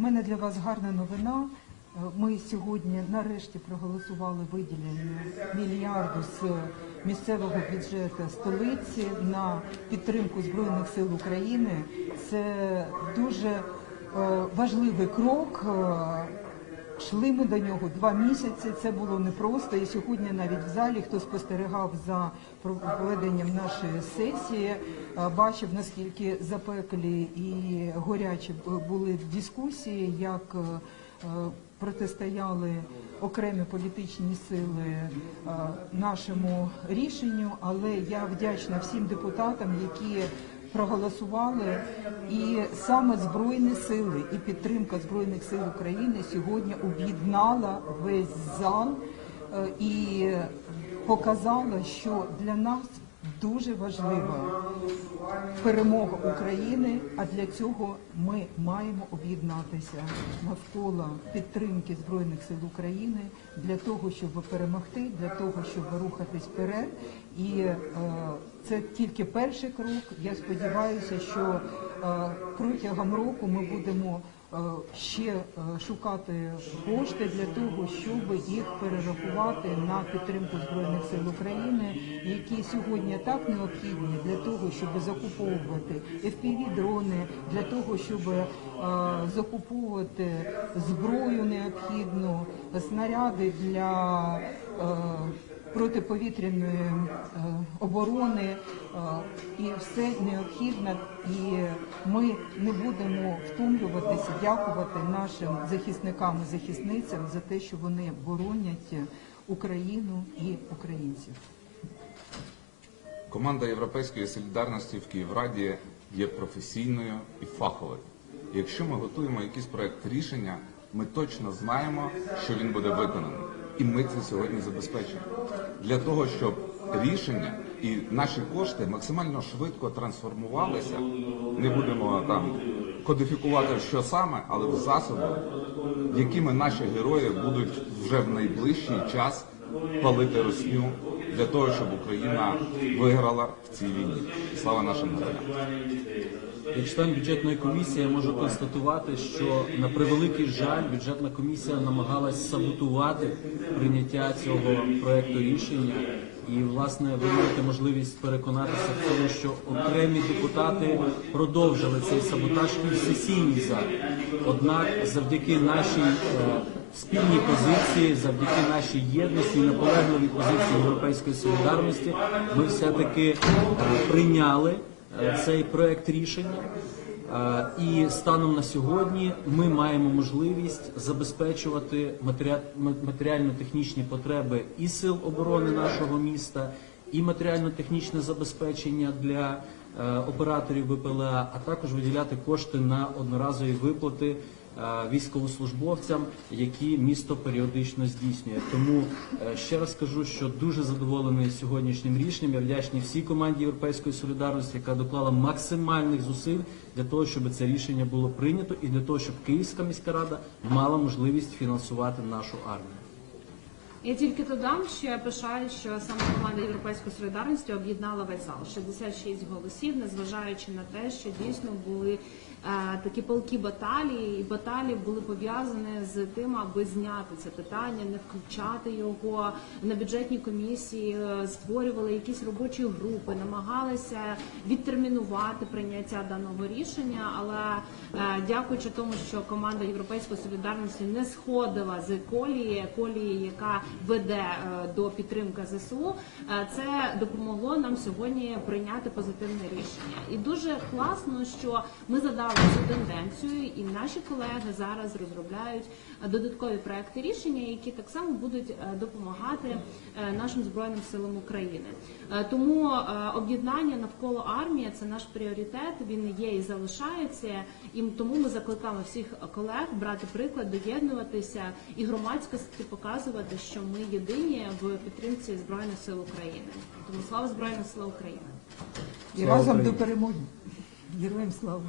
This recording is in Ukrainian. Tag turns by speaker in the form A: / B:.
A: в мене для вас гарна новина. Е, Ми сьогодні нарешті проголосували виділення мільярду з місцевого бюджету столиці на підтримку Збройних сил України. Це дуже е, важливий крок. Йшли ми до нього два місяці. Це було непросто. І сьогодні навіть в залі, хто спостерігав за проведенням нашої сесії, е, бачив наскільки запеклі і горячі були дискусії, як е, протистояли окремі політичні сили е, нашому рішенню. Але я вдячна всім депутатам, які проголосували, і саме збройні сили і підтримка збройних сил України сьогодні об'єднала весь зал е, і показала, що для нас дуже важлива перемога України. А для цього ми маємо об'єднатися навколо підтримки збройних сил України для того, щоб перемогти, для того, щоб рухатись вперед. І е, це тільки перший крок. Я сподіваюся, що е, протягом року ми будемо ще е, шукати кошти для того, щоб їх перерахувати на підтримку збройних сил України, які сьогодні так необхідні для того, щоб закуповувати fpv дрони для того, щоб е, закуповувати зброю необхідну, снаряди для е, протиповітряної е, оборони е, і все необхідне. І ми не будемо втомлюватися, дякувати нашим захисникам і захисницям за те, що вони боронять Україну і українців.
B: Команда Європейської солідарності в Київраді є професійною і фаховою. Якщо ми готуємо якийсь проект рішення, ми точно знаємо, що він буде виконаний. І ми це сьогодні забезпечуємо. Для того, щоб рішення і наші кошти максимально швидко трансформувалися, не будемо там кодифікувати, що саме, але в засоби, якими наші герої будуть вже в найближчий час палити русню для того, щоб Україна виграла в цій війні. Слава нашим героям!
C: Як член бюджетної комісії я можу констатувати, що на превеликий жаль бюджетна комісія намагалась саботувати прийняття цього проекту рішення. І власне ви маєте можливість переконатися в тому, що окремі депутати продовжили цей саботаж і в сесійній залі. Однак, завдяки нашій е, спільній позиції, завдяки нашій єдності і наполегливій позиції європейської солідарності, ми все-таки е, прийняли цей проект рішення. Е, І станом на сьогодні ми маємо можливість забезпечувати матеріа- ма- матеріально-технічні потреби і сил оборони нашого міста, і матеріально-технічне забезпечення для е, операторів БПЛА, а також виділяти кошти на одноразові виплати е, військовослужбовцям, які місто періодично здійснює. Тому е, ще раз кажу, що дуже задоволений сьогоднішнім рішенням. Я вдячний всій команді Європейської солідарності, яка доклала максимальних зусиль для того, щоб це рішення було прийнято, і для того, щоб Київська міська рада мала можливість фінансувати нашу армію.
D: Я тільки додам, що я пишаю, що саме команда Європейської солідарності об'єднала весь зал 66 голосів, незважаючи на те, що дійсно були е, такі палкі баталії, і баталії були пов'язані з тим, аби зняти це питання, не включати його на бюджетній комісії, е, створювали якісь робочі групи, намагалися відтермінувати прийняття даного рішення. Але е, дякуючи тому, що команда Європейської солідарності не сходила з колії, колії, яка веде е, до підтримки ЗСУ, е, це допомогло нам сьогодні прийняти позитивне рішення. І дуже класно, що ми задали цю тенденцію, і наші колеги зараз розробляють е, додаткові проекти рішення, які так само будуть е, допомагати е, нашим збройним силам України. Тому об'єднання навколо армії це наш пріоритет. Він є і залишається. І тому ми закликаємо всіх колег брати приклад, доєднуватися і громадськості показувати, що ми єдині в підтримці збройних сил України. Тому слава збройним силам України.
A: І разом до перемоги. Героям слава!